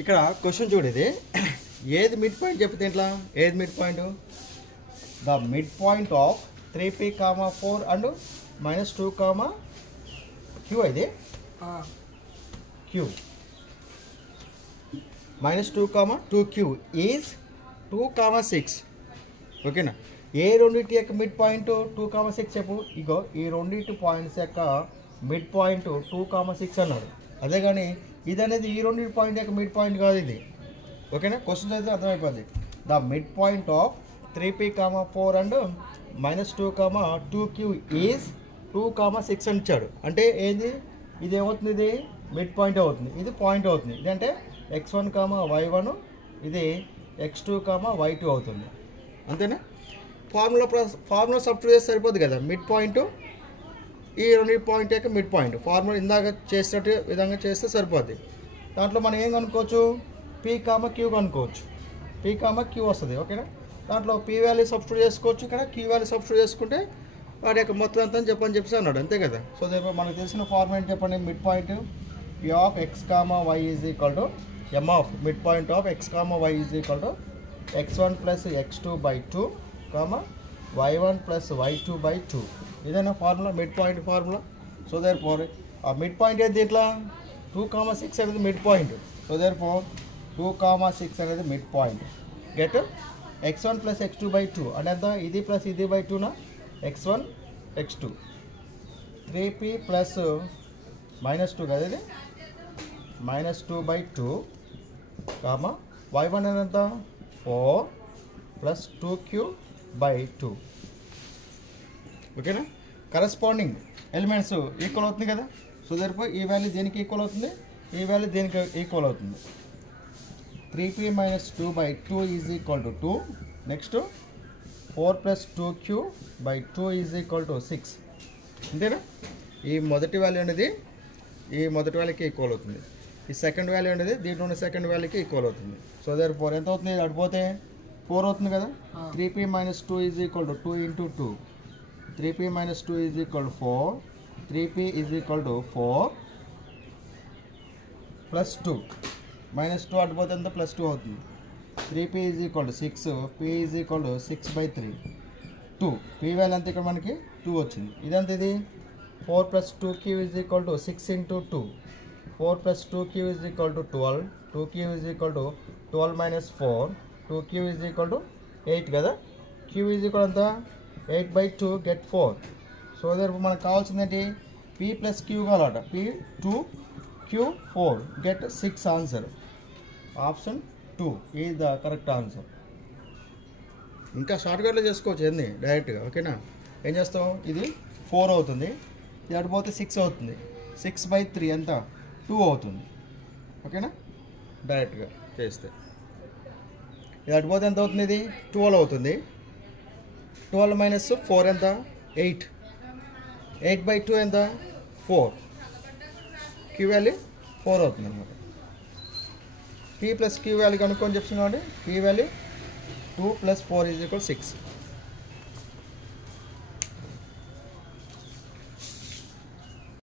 ఇక్కడ క్వశ్చన్ చూడేది ఏది mid point చెప్తే ఇట్లా ఏది mid point the mid point of 3p, 4 and -2, q అయితే q -2, 2q ఈజ్ 2, 6 ఓకేనా. ఏ రెండింటి యొక్క మిడ్ పాయింట్ 2, 6 చెప్పు. ఇగో ఈ రెండింటి పాయింట్స్ యొక్క మిడ్ పాయింట్ 2, 6 అన్నాడు. అదే కానీ ఇది అనేది ఈ రెండింటి పాయింట్ యొక్క మిడ్ పాయింట్ కాదు ఇది. ఓకేనా, క్వశ్చన్స్ అయితే అర్థమైపోద్ది. The mid point of 3p, 4 and -2, 2q is 2, 6 అని ఇచ్చాడు. అంటే ఏంది ఇది ఏమవుతుంది, ఇది మిడ్ పాయింట్ అవుతుంది, ఇది పాయింట్ అవుతుంది. ఇది అంటే x1, y1, ఇది x2, y2 అవుతుంది. అంతేనా. ఫార్ములా సబ్స్టిట్యూట్ చేస్తే సరిపోద్ది కదా. మిడ్ పాయింట్ ఈ రెండు పాయింట్ యొక్క మిడ్ పాయింట్ ఫార్ములా ఇందాక చేసినట్టు విధంగా చేస్తే సరిపోద్ది. దాంట్లో మనం ఏం కనుక్కోవచ్చు, p, q కనుక్కోవచ్చు. p, q వస్తుంది. ఓకేనా. దాంట్లో p వాల్యూ సబ్స్టిట్యూట్ చేసుకోవచ్చు, ఇక్కడ q వాల్యూ సబ్స్టిట్యూట్ చేసుకుంటే వాడి యొక్క మొత్తం ఎంత అని చెప్పేసి అన్నాడు. అంతే కదా. సో మనకు తెలిసిన ఫార్ములా ఏంటి చెప్పండి. Mid point p of x, y is equal to m of mid point of x, y is equal to x1 plus x2/2, y1 plus y2/2. ఇదేనా formula, mid point formula. So therefore ఆ mid point ఏది ఇట్లా 2, 6 అనేది mid point. So therefore 2, 6 అనేది mid point. Get x1 plus x2/2 అంటే ఎంత, ఇది plus ఇది by 2నా, x1 x2 3p plus -2 కదా, ఇది -2/2, y1 అనేది ఎంత 4 ప్లస్ 2q/2. ఓకేనా. కరస్పాండింగ్ ఎలిమెంట్స్ ఈక్వల్ అవుతుంది కదా. సో దేర్ఫోర్ ఈ వాల్యూ దేనికి ఈక్వల్ అవుతుంది, ఈ వాల్యూ దేనికి ఈక్వల్ అవుతుంది. 3p - 2/2 is equal to 2. Next 4 plus 2q/2 is equal to 6. అంతేనా. ఈ మొదటి వాల్యూ అనేది ఈ మొదటి వాల్యూకి ఈక్వల్ అవుతుంది. ఈ సెకండ్ వాల్యూ అనేది దీంట్లో ఉన్న సెకండ్ వాల్యూకి ఈక్వల్ అవుతుంది. సో దేర్ఫోర్ ఎంత అవుతుంది, అడిపోతే 4 అవుతుంది కదా. 3p - 2 is equal to 2 × 2. 3p - 2 is equal to 4. 3p is equal to 4 plus 2 -2 అడిపోతే ఎంత +2 అవుతుంది. 3p is equal to 6. p is equal to 6/3. 2 p value అంతే ఇక్కడ మనకి 2 వచ్చింది. ఇదంత ఇది 4 plus 2q is equal to 6 × 2. 4 plus 2q is equal to 12. 2q is equal to 12 - 4. 2q is equal to 8 కదా. q is equal ఎంత 8/2 get 4. So there మనకు కావాల్సిందేంటి, p plus q కావాలట. p 2 q 4 get 6 answer. Option 2 is the correct answer. ఇంకా షార్ట్కట్లో చేసుకోవచ్చు ఏంది డైరెక్ట్గా. ఓకేనా. ఏం చేస్తాం, ఇది 4 అవుతుంది, ఇది అడిపోతే 6 అవుతుంది. 6/3 ఎంత 2 అవుతుంది. ఓకేనా. డైరెక్ట్గా చేస్తే ఇది అడిపోతే ఎంత అవుతుంది, ఇది 12 అవుతుంది. 12 - 4 ఎంత 8. 8/2 ఎంత 4. q వాల్యూ 4 అవుతుంది అనమాట. p ప్లస్ q వాల్యూ కనుక్కొని చెప్తున్నాం అండి. p value 2 + 4 = 6.